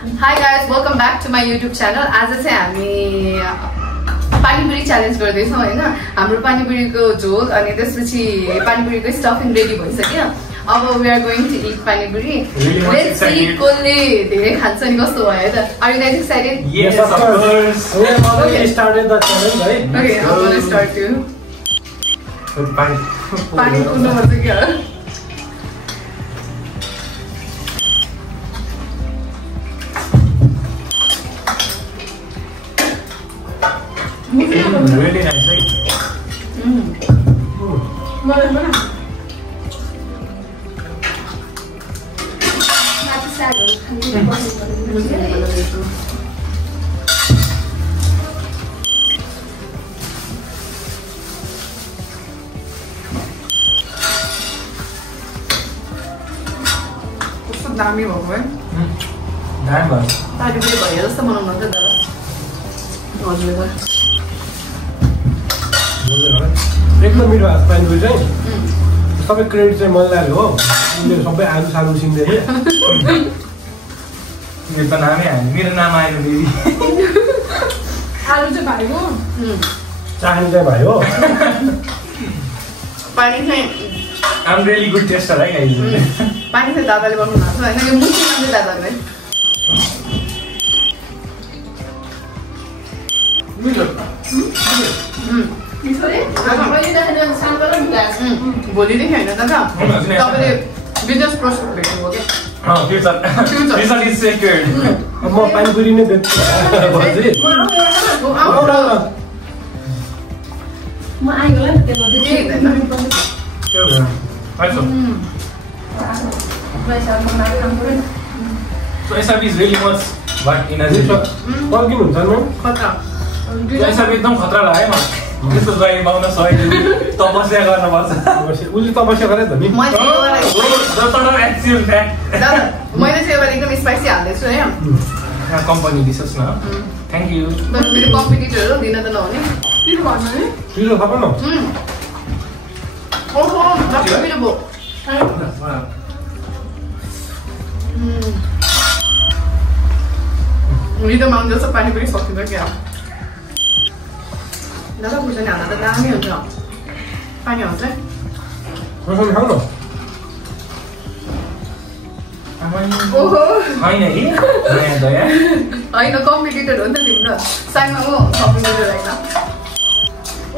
Hi guys, welcome back to my YouTube channel. आज चाहिँ हामी पानीपुरी च्यालेन्ज गर्दैछौँ हैन। हाम्रो पानीपुरीको झोल अनि त्यसपछि पानीपुरीको स्टफिङ रेडी भइसक्यो। अब we are going to eat panipuri. Let's see कसले धेरै खान्छ नि कस्तो भयो त। Are you guys excited? Yes, of course. We have already started the challenge, right? Okay, I'm gonna start too. पानी कुन्नु पर्छ क्या? Really nice, right? कस्तो दामी भएको है? दामी भयो। पानीपुरी भयो जस्तो बनाउनु हुन्छ दादा। हजुर एकदम मिठो हात पानीपुरी चाहिँ सबै क्रेडिट चाहिँ मलाई हो। उनले सबै आलु सालु उसिन्दै थिए। मेरो त नामै हाल्यो। मेरो नाम आएन दिदी। आलु चाहिँ भाइको चाख्ने चाहिँ भाइ हो। पानी चाहिँ I'm really good taster है गाइस। पानी चाहिँ दादाले बनाउनु भएको छ हैन, यो मुस्लिम चाहिँ दादाले। मिठो। भोलिदेखि होइन दादा तपाईँले बिजनेस प्रस्पेक्ट भेट्नुभयो क्या? Future is secured. म पानीपुरी नै बेच्छु। म आइगला नि त्यो So SRB is really much what in a city. What give us, no? खतरा। SRB एकदम खतरा लाग्यो मलाई। त्यस्तो जहिले पाउन सकिन्छ। तपस्या गर्नुपर्छ। उसले तपस्या गरे त नि। मैले तर एक्चुअल फ्याक्ट। दादा मैले चाहिँ एउटा एकदम स्पाइसी हाल्दैछु है। यहाँ कम्पनी डिसेस न। Thank you. मेरो कम्पिटिटरहरु दिन त नहुने। पिरो भन्नु नि? पिरो थाहा न? ओहो, डक्टर पिरो भो। उनी त माग्दै छ पानीपुरी सकिन्छ क्या? दादा खुर्सानी हाल्दा त दामी हुन्छ। पानी हाल्छ है? खुर्सानी खाऊ न। ओहो होइन है? दया दया। होइन कम्पिटिटर हो नि त तिम्रो। साइडमा म कम्पिटिटर होइन।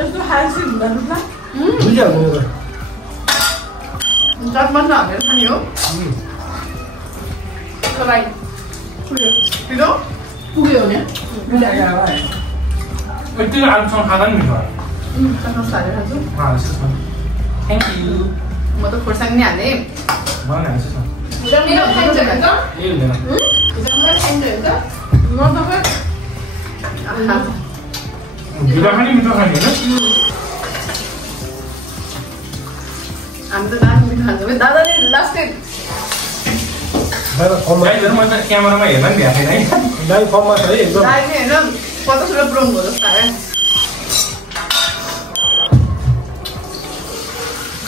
यस्तो हाल्छु भन्नु त बुझ्यो मेरो। चाट मसला हालेर खाने हो? राइट। पिरो? पुग्यो भने यति आलुसँग खाँदा नि मिठो चाट मसला हालेर खान्छु। Thank you. म त खोर्सानी नै हालेँ। मलाई हाल्छु न। मेरो खान्छ भन्छ? ए हुँदैन। जम्मै खान्छ भन्छ? म त आहा भिडा खाने मिठो खाने होइन? हामी त दामी मिठो खान्छौँ। दादाले लास्टै दादा फर्ममा म त क्यामेरामा हेर्दा नि भ्याएको छैन है। दाइ फर्ममा छ है एकदम। दाइ चाहिँ होइन 50 रुपियाँ ब्राउन भयो जस्तो आयो।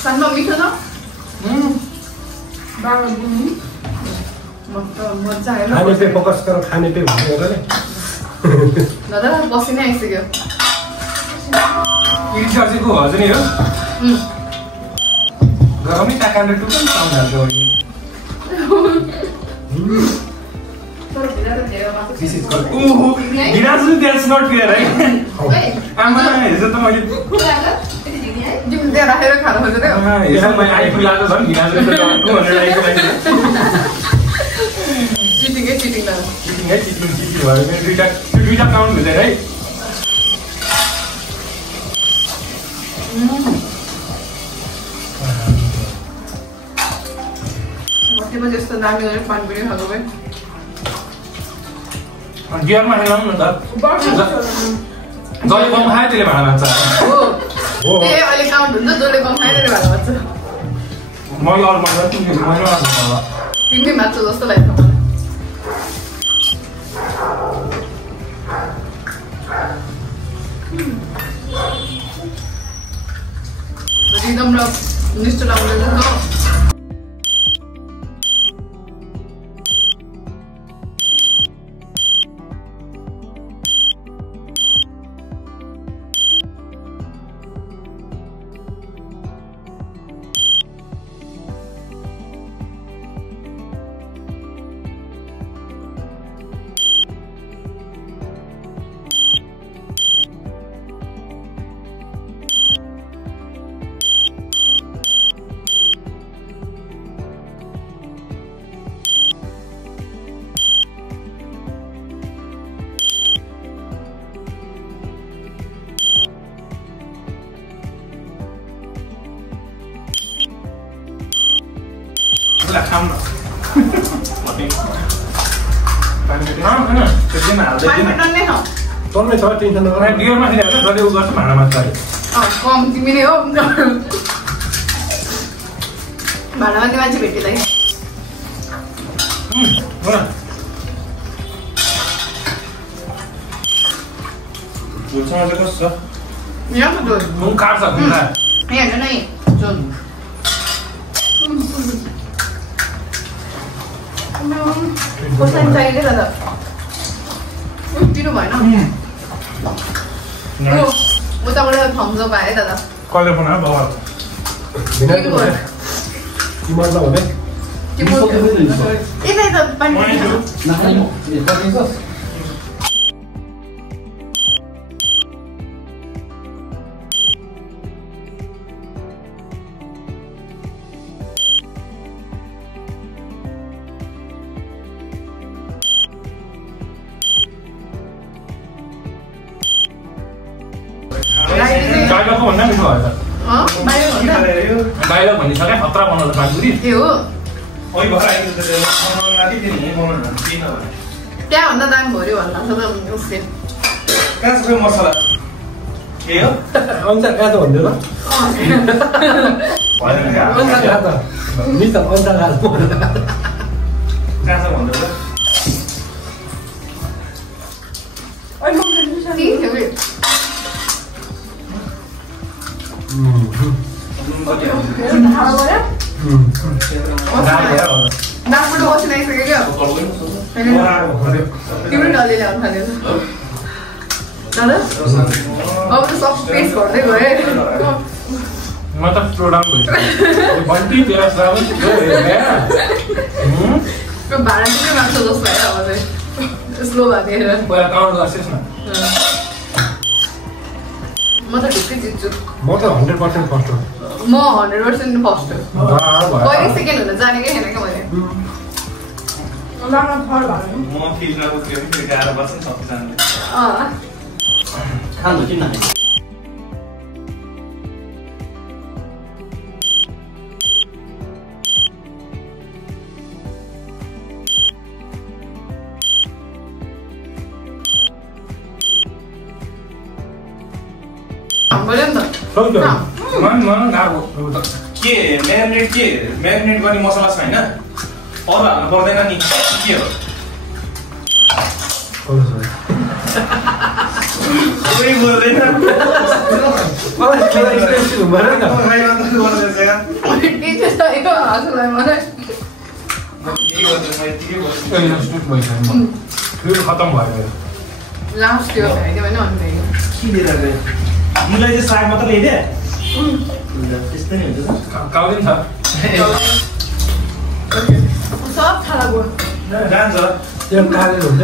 सानो मिठो छ? मजा आयो। खाने पे फोकस गर, खाने पे भन्ने हो नि। दादा पसिना आइसक्यो। इच्छा चाहिँ को हजुर नि हो? गरमै ताकाले टुक्कै साउन्ड हाल्छ भने। This is called. Ooh, Virasu, that's not fair, right? आमा हेर्छ त मैले। जिम त्यहाँ राखेर खानु खोज्यो त्यो? यसो मैले आइपुग्लाको झन् भिराजु त भनेर आइपुग्यो। चिटिङ है चिटिङ दादा। चिटिङ है चिटिङ भयो। मेरो दुईटा काउन्ट हुँदैन है। कति बजे यस्तो दामी गरेर पानीपुरी खाएको भए? गियरमा हेलाउनु न त। जसले कम खायो त्यसले भाडा माग्छ। हो ए अहिले काउन्ट हुन्छ जसले कम खायो त्यसले भाडा माग्छ। मैले अरू माग्दा तिमीले मैले माग्नु होला। तिमी माग्छौ जस्तो लाग्छ मलाई। एकदम र निष्ठा लाउँदै पानी फेरि हैन त्यसैमा हाल्दै पानी टन्नै छ टन्नै छ टेन्सन नगर बियरमा फेरि हाल्छ जति उ गर्छ भाँडामा चाहिँ कम तिमी नै हो भाँडामा त्यो मान्छे भेटिँदै झोलसँग चाहिँ कस्तो छ यहाँ त झोल नुन काट्छ नुन यहाँ हेर्नु नै झोल खोर्सानी चाहियो क्या दादा पिरो भएन उताबाट थम्सअप आयो दादा कसले बनायो बाबा पिरो भयो मतलब भने यतै त पानी डाइलगको भन्दा मिठो भयो त बाहिर डाइलग भनिसक्यो खतरा बनाउँछ पानीपुरी त्यो हो ओइ भएर आइदिनु त बनाउन लागि दिनु म बनाउन किन भने त्यहाँभन्दा दाम भर्यो भन्दा छ त उसले कहाँ छ मसला के हो अन्सा काँचो भन्दै ल अन्सा काँचो मिस अन्सा काँचो कहाँ छ भन्दै ल अहिले म खानु ठीक थियो कि नाकबाट बसी आइसक्यो क्या तिम्रो डल्ले ल्याउनु थाल्यो दादा अब त सब स्पेस घट्दै गयो म त स्लो डाउन भइसक्यो बन्टी तेरा सावन स्लो हो गया भाडा तिम्रो माग्छ जस्तो भयो अब चाहिँ स्लो भएर पहिला काउन्ट गर्छस् न म त ढुक्कै जित्छु म त 100% फर्स्ट हो म 100% फर्स्ट हो कहिले सेकेन्ड हुन जानेकै छैन क्या मैले लामा फल भयो म फिल्डमा उठ्यो भने फेरि गाह्रो पर्छ नि सबैजनाले खानु किन नखाने बोल्यो नि त सक्यो मन गाह्रो के म्यारिनेट गर्ने मसला छैन अरू हाल्नु पर्दैन नि के हो कोही बोल्दैन टिचर चाहियो हजुरलाई मलाई खतम भयो लास्ट त्यो भयो भने अन्त मलाई चाहिँ साग मात्र ल्याइदिए त्यस्तै नै हुन्छ काउदिन छ सब थाला गयो जान्छ त्यो काले हुन्छ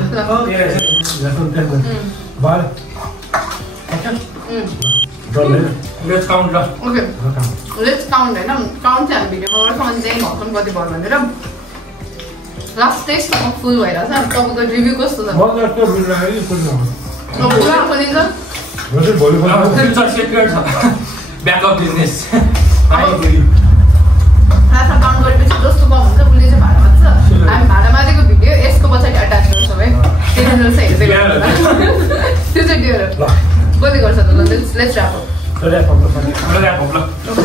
बाल लेट्स काउन्ट ल ओके लेट्स काउन्ट होइन काउन्ट चाहिँ हामी भिडियोमा गर्छौँ चाहिँ भर्खर कति भयो भनेर लास्ट टेस्ट फुल भइरहेछ तपाईँको रिभ्यू कस्तो छ खोलिन्छ सेक्रेट छ ब्याकअप बिजनेस लास्टमा काउन्ट गरेपछि जस्तो कम हुन्छ उसले चाहिँ भाडा माग्छ हामी भाडा मागेको भिडियो यसको पछाडि अट्याच गर्छौँ है त्यहाँनिर चाहिँ हेर्दै गर्नु त्यो चाहिँ त्यो कति गर्छ त ल लेट्स ऱ्याप अप ल